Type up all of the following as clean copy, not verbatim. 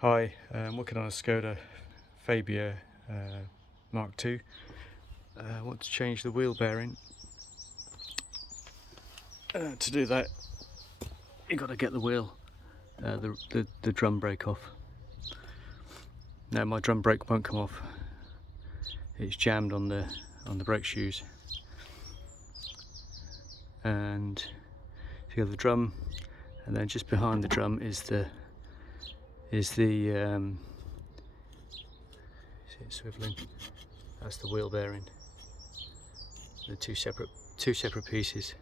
Hi, I'm working on a Skoda Fabia Mark II. I want to change the wheel bearing. To do that, you've got to get the wheel, the drum brake off. Now my drum brake won't come off. It's jammed on the brake shoes. And you have the drum, and then just behind the drum is the see it swiveling? That's the wheel bearing. The two separate pieces.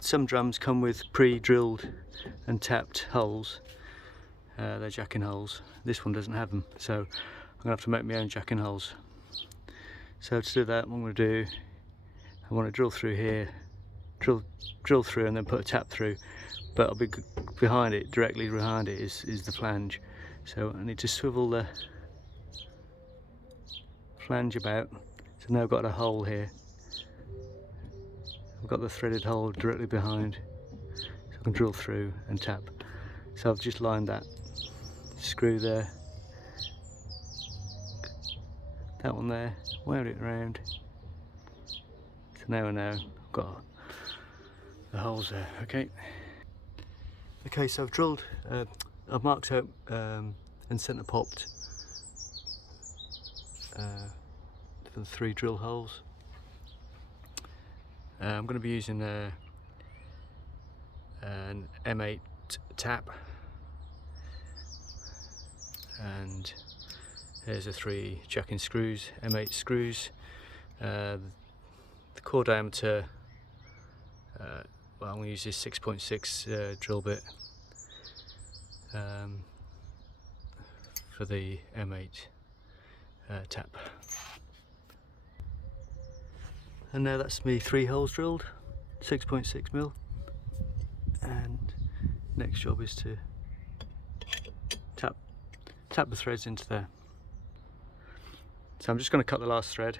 Some drums come with pre-drilled and tapped holes. They're jacking holes. This one doesn't have them, so I'm gonna have to make my own jacking holes. So to do that, what I'm gonna do, I want to drill through here, drill through, and then put a tap through. But I'll be behind it, directly behind it is the flange. So I need to swivel the flange about. So now I've got a hole here. I've got the threaded hole directly behind, so I can drill through and tap. So I've just lined that screw there, that one there, wound it around. So now I know I've got the holes there. Okay, so I've drilled, I've marked out and centre popped for the 3 drill holes. I'm going to be using an M8 tap, and there's the 3 jacking screws, M8 screws. The core diameter, well, I'm going to use this 6.6 drill bit for the M8 tap. And now that's me 3 holes drilled, 6.6mm, and next job is to tap the threads into there. So I'm just going to cut the last thread.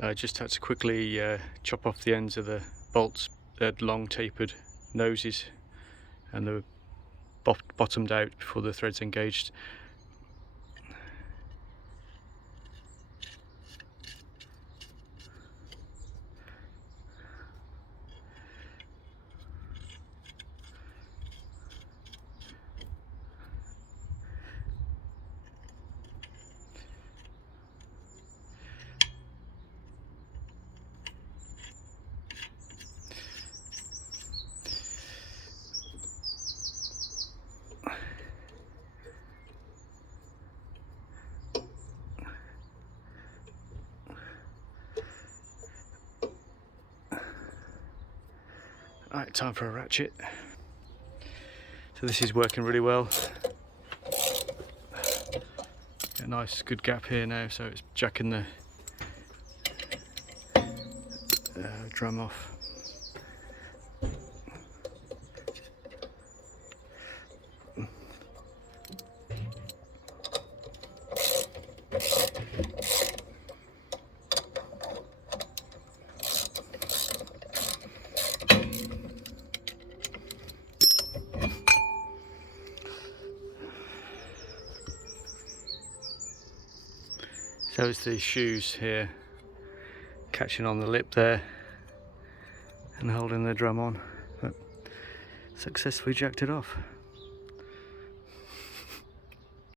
I just had to quickly chop off the ends of the bolts. They had long tapered noses and they were bottomed out before the threads engaged. Right, time for a ratchet. So this is working really well. Got a nice good gap here now, so it's jacking the drum off. So it's the shoes here catching on the lip there and holding the drum on, but successfully jacked it off.